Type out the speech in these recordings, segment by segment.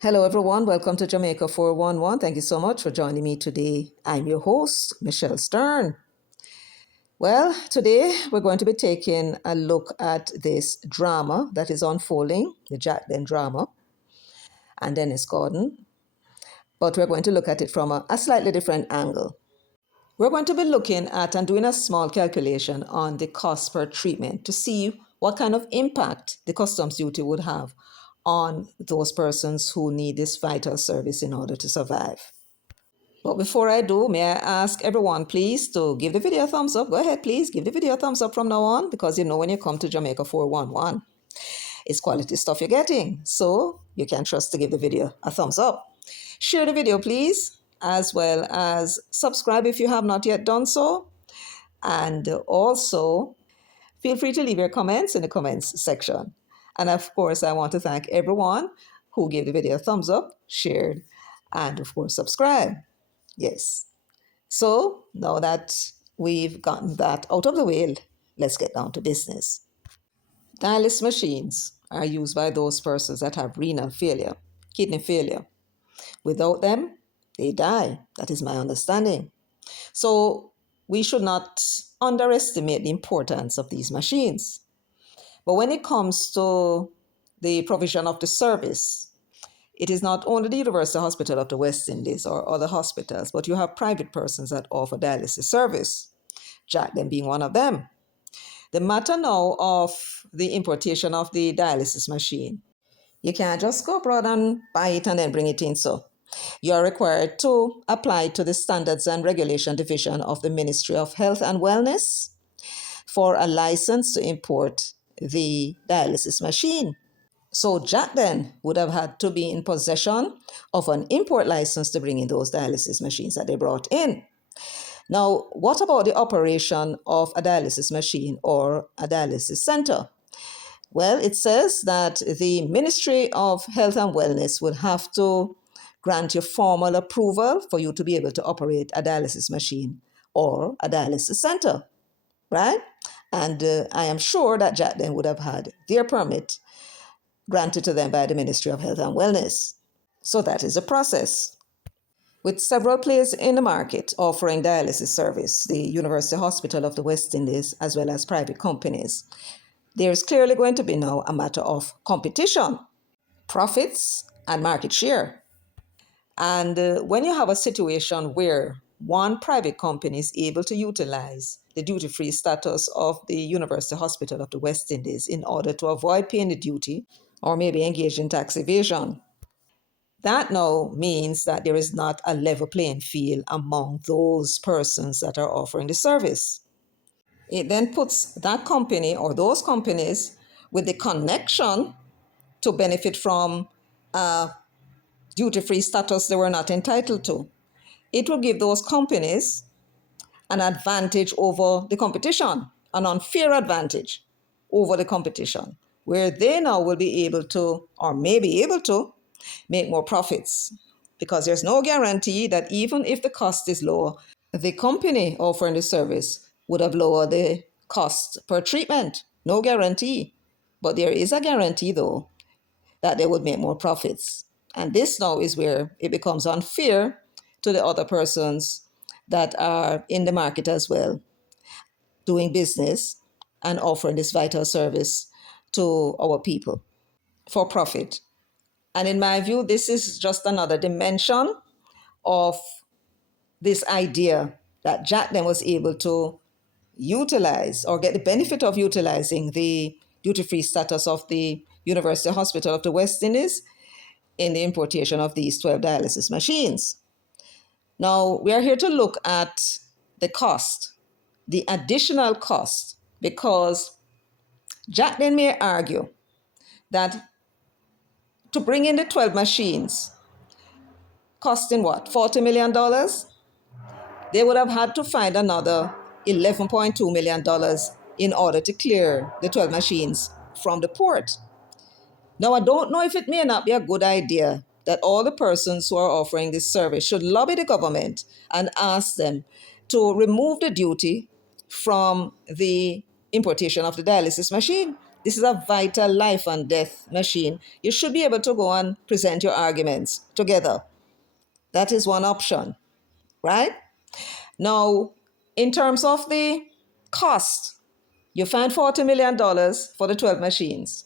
Hello, everyone. Welcome to Jamaica 411. Thank you so much for joining me today. I'm your host, Michelle Stern. Well, today we're going to be taking a look at this drama that is unfolding, the JACDEN drama, and Dennis Gordon. But we're going to look at it from a slightly different angle. We're going to be looking at and doing a small calculation on the cost per treatment to see what kind of impact the customs duty would have on those persons who need this vital service in order to survive. But before I do, may I ask everyone, please, to give the video a thumbs up. Go ahead, please. Give the video a thumbs up from now on, because you know when you come to Jamaica 411, it's quality stuff you're getting. So you can trust to give the video a thumbs up. Share the video, please, as well as subscribe if you have not yet done so. And also, feel free to leave your comments in the comments section. And of course, I want to thank everyone who gave the video a thumbs up, shared, and of course, subscribe. Yes. So now that we've gotten that out of the way, let's get down to business. Dialysis machines are used by those persons that have renal failure, kidney failure. Without them, they die. That is my understanding. So we should not underestimate the importance of these machines. But when it comes to the provision of the service, it is not only the University Hospital of the West Indies or other hospitals, but you have private persons that offer dialysis service, JACDEN being one of them. The matter now of the importation of the dialysis machine, you can't just go abroad and buy it and then bring it in. So you're required to apply to the Standards and Regulation Division of the Ministry of Health and Wellness for a license to import the dialysis machine. So JACDEN would have had to be in possession of an import license to bring in those dialysis machines that they brought in. Now, what about the operation of a dialysis machine or a dialysis center? Well, it says that the Ministry of Health and Wellness would have to grant you formal approval for you to be able to operate a dialysis machine or a dialysis center, right? And I am sure that JACDEN would have had their permit granted to them by the Ministry of Health and Wellness. So that is a process. With several players in the market offering dialysis service, the University Hospital of the West Indies, as well as private companies, there is clearly going to be now a matter of competition, profits, and market share. And when you have a situation where one private company is able to utilize the duty-free status of the University Hospital of the West Indies in order to avoid paying the duty or maybe engage in tax evasion, that now means that there is not a level playing field among those persons that are offering the service. It then puts that company or those companies with the connection to benefit from a duty-free status they were not entitled to. It will give those companies an advantage over the competition, an unfair advantage over the competition, where they now will be able to, or may be able to, make more profits. Because there's no guarantee that even if the cost is lower, the company offering the service would have lowered the cost per treatment. No guarantee. But there is a guarantee, though, that they would make more profits. And this now is where it becomes unfair to the other persons that are in the market as well, doing business and offering this vital service to our people for profit. And in my view, this is just another dimension of this idea that JACDEN was able to utilize or get the benefit of utilizing the duty-free status of the University Hospital of the West Indies in the importation of these 12 dialysis machines. Now, we are here to look at the cost, the additional cost, because JACDEN may argue that to bring in the 12 machines costing what, $40 million? They would have had to find another $11.2 million in order to clear the 12 machines from the port. Now, I don't know if it may not be a good idea that all the persons who are offering this service should lobby the government and ask them to remove the duty from the importation of the dialysis machine This is a vital life and death machine. You should be able to go and present your arguments together. That is one option, right? Now, in terms of the cost, you find $40 million for the 12 machines.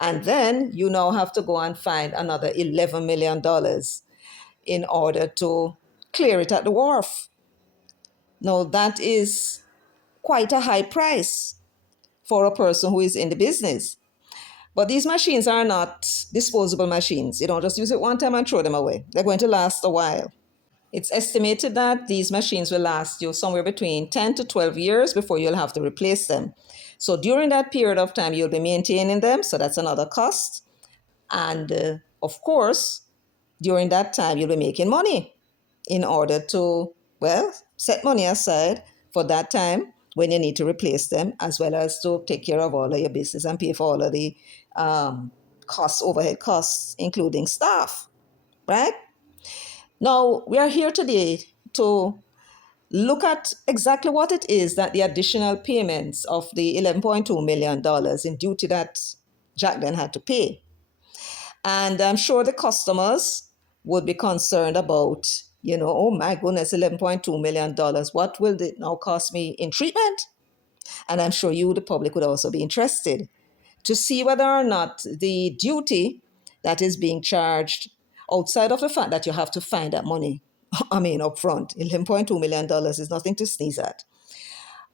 And then you now have to go and find another $11 million in order to clear it at the wharf. Now, that is quite a high price for a person who is in the business. But these machines are not disposable machines. You don't just use it one time and throw them away. They're going to last a while. It's estimated that these machines will last you somewhere between 10 to 12 years before you'll have to replace them. So during that period of time, you'll be maintaining them. So that's another cost. And of course, during that time, you'll be making money in order to, well, set money aside for that time when you need to replace them, as well as to take care of all of your business and pay for all of the costs, overhead costs, including staff, right? Now, we are here today to look at exactly what it is that the additional payments of the $11.2 million in duty that JACDEN had to pay. And I'm sure the customers would be concerned about, oh my goodness, $11.2 million. What will it now cost me in treatment? And I'm sure you, the public, would also be interested to see whether or not the duty that is being charged, outside of the fact that you have to find that money, up front, $11.2 million is nothing to sneeze at.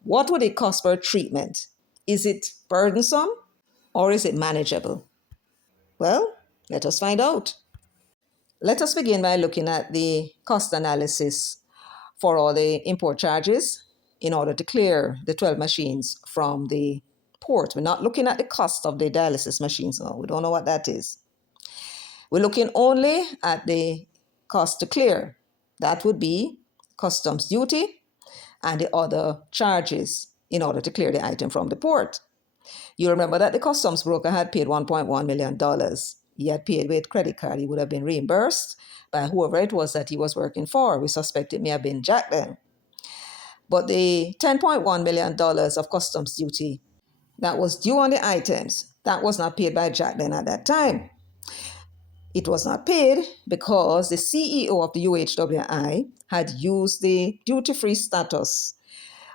What would it cost per treatment? Is it burdensome or is it manageable? Well, let us find out. Let us begin by looking at the cost analysis for all the import charges in order to clear the 12 machines from the port. We're not looking at the cost of the dialysis machines now. We don't know what that is. We're looking only at the cost to clear. That would be customs duty and the other charges in order to clear the item from the port. You remember that the customs broker had paid $1.1 million. He had paid with credit card. He would have been reimbursed by whoever it was that he was working for. We suspect it may have been JACDEN. But the $10.1 million of customs duty that was due on the items, that was not paid by JACDEN at that time. It was not paid because the CEO of the UHWI had used the duty-free status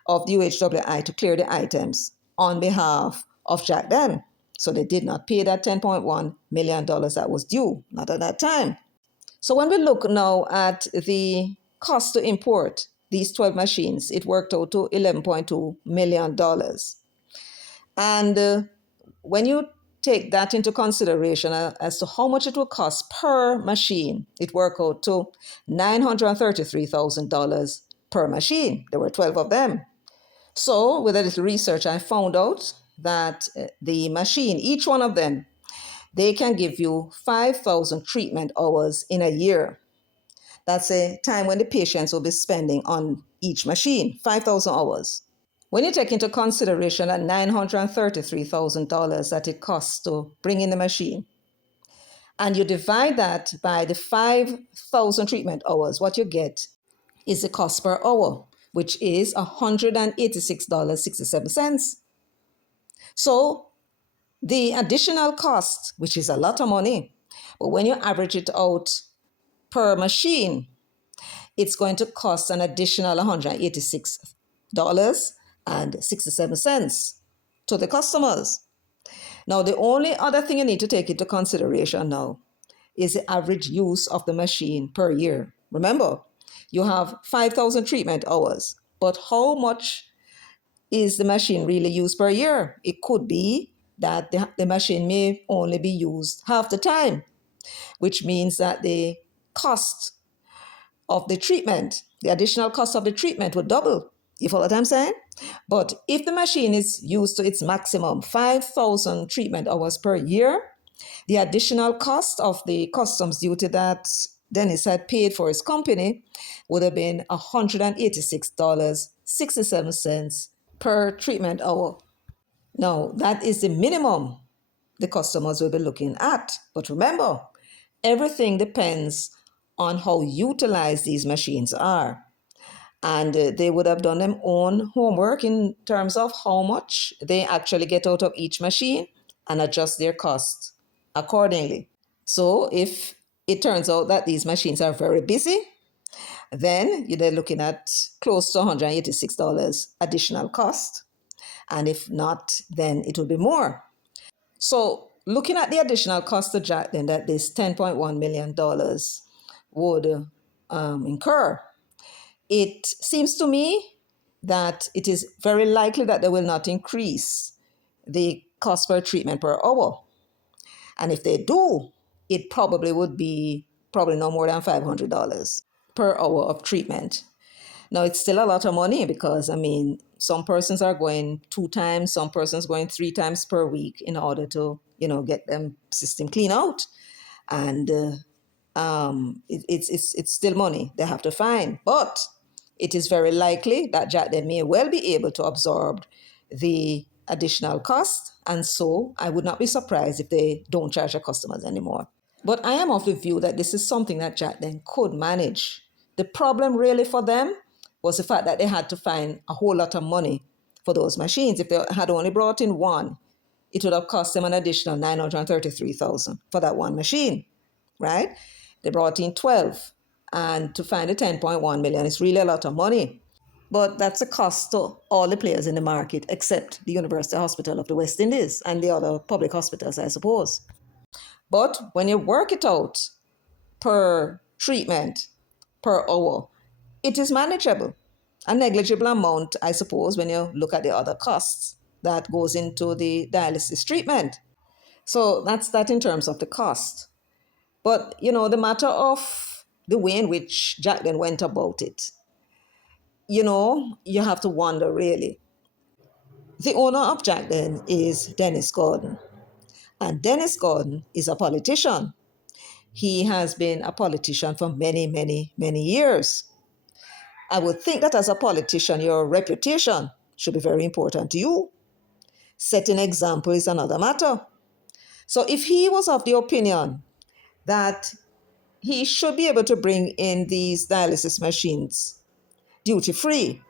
of the UHWI to clear the items on behalf of JACDEN. So they did not pay that $10.1 million that was due, not at that time. So when we look now at the cost to import these 12 machines, it worked out to $11.2 million. And when you take that into consideration as to how much it will cost per machine, it worked out to $933,000 per machine. There were 12 of them. So with a little research, I found out that the machine, each one of them, they can give you 5,000 treatment hours in a year. That's a time when the patients will be spending on each machine, 5,000 hours. When you take into consideration that $933,000 that it costs to bring in the machine, and you divide that by the 5,000 treatment hours, what you get is the cost per hour, which is $186.67. So the additional cost, which is a lot of money, but when you average it out per machine, it's going to cost an additional $186.67 to the customers. Now, the only other thing you need to take into consideration now is the average use of the machine per year. Remember, you have 5,000 treatment hours, but how much is the machine really used per year? It could be that the machine may only be used half the time, which means that the cost of the treatment, the additional cost of the treatment would double. You follow what I'm saying? But if the machine is used to its maximum, 5,000 treatment hours per year, the additional cost of the customs duty that Dennis had paid for his company would have been $186.67 per treatment hour. Now, that is the minimum the customers will be looking at. But remember, everything depends on how utilized these machines are. And they would have done their own homework in terms of how much they actually get out of each machine and adjust their cost accordingly. So if it turns out that these machines are very busy, then you're looking at close to $186 additional cost. And if not, then it will be more. So looking at the additional cost to JACDEN that this $10.1 million would incur, it seems to me that it is very likely that they will not increase the cost per treatment per hour. And if they do, it probably would be probably no more than $500 per hour of treatment. Now, it's still a lot of money because, I mean, some persons are going 2 times, some persons going 3 times per week in order to, get them system clean out. And it's still money they have to find. But it is very likely that JACDEN may well be able to absorb the additional cost. And so I would not be surprised if they don't charge their customers anymore. But I am of the view that this is something that JACDEN could manage. The problem really for them was the fact that they had to find a whole lot of money for those machines. If they had only brought in one, it would have cost them an additional $933,000 for that one machine, right? They brought in 12, and to find the 10.1 million is really a lot of money. But that's a cost to all the players in the market except the University Hospital of the West Indies and the other public hospitals, I suppose. But when you work it out per treatment, per hour, it is manageable. A negligible amount, I suppose, when you look at the other costs that goes into the dialysis treatment. So that's that in terms of the cost. But, the matter of the way in which JACDEN went about it, you have to wonder really. The owner of JACDEN is Dennis Gordon. And Dennis Gordon is a politician. He has been a politician for many, many, many years. I would think that as a politician, your reputation should be very important to you. Setting example is another matter. So if he was of the opinion that he should be able to bring in these dialysis machines duty free,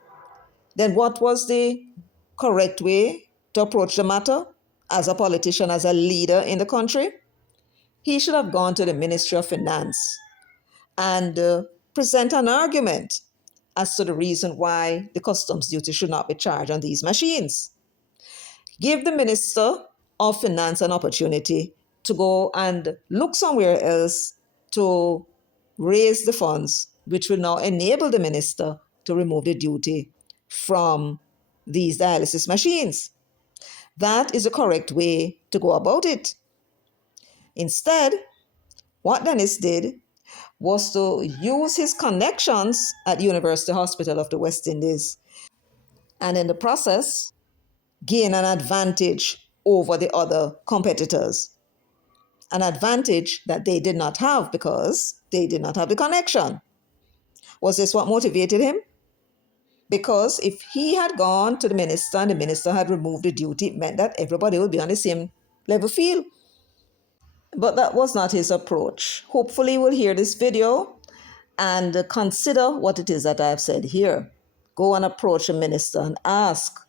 then what was the correct way to approach the matter as a politician, as a leader in the country? He should have gone to the Ministry of Finance and present an argument as to the reason why the customs duty should not be charged on these machines. Give the Minister of Finance an opportunity to go and look somewhere else to raise the funds, which will now enable the minister to remove the duty from these dialysis machines. That is the correct way to go about it. Instead, what Dennis did was to use his connections at University Hospital of the West Indies and in the process gain an advantage over the other competitors. An advantage that they did not have because they did not have the connection. Was this what motivated him? Because if he had gone to the minister and the minister had removed the duty, it meant that everybody would be on the same level field. But that was not his approach. Hopefully you will hear this video and consider what it is that I've said here. Go and approach a minister and ask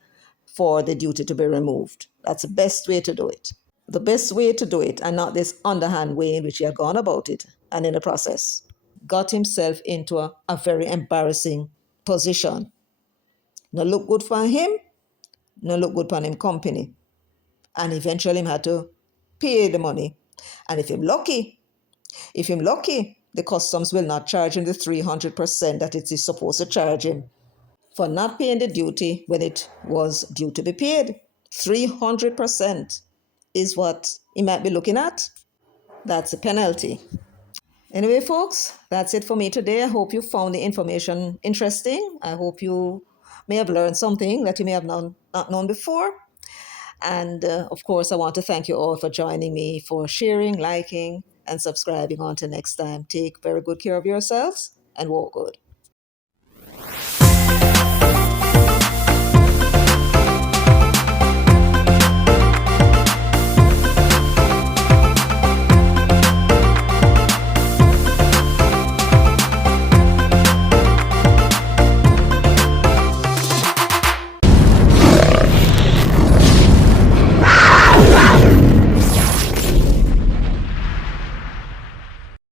for the duty to be removed. That's the best way to do it. The best way to do it, and not this underhand way in which he had gone about it, and in the process got himself into a very embarrassing position. No look good for him, no look good for him company. And eventually him had to pay the money. And if him lucky, the customs will not charge him the 300% that it is supposed to charge him for not paying the duty when it was due to be paid. 300% is what he might be looking at. That's a penalty. Anyway, folks, that's it for me today. I hope you found the information interesting. I hope you may have learned something that you may have not known before. And of course, I want to thank you all for joining me, for sharing, liking, and subscribing. Until next time, take very good care of yourselves and walk good.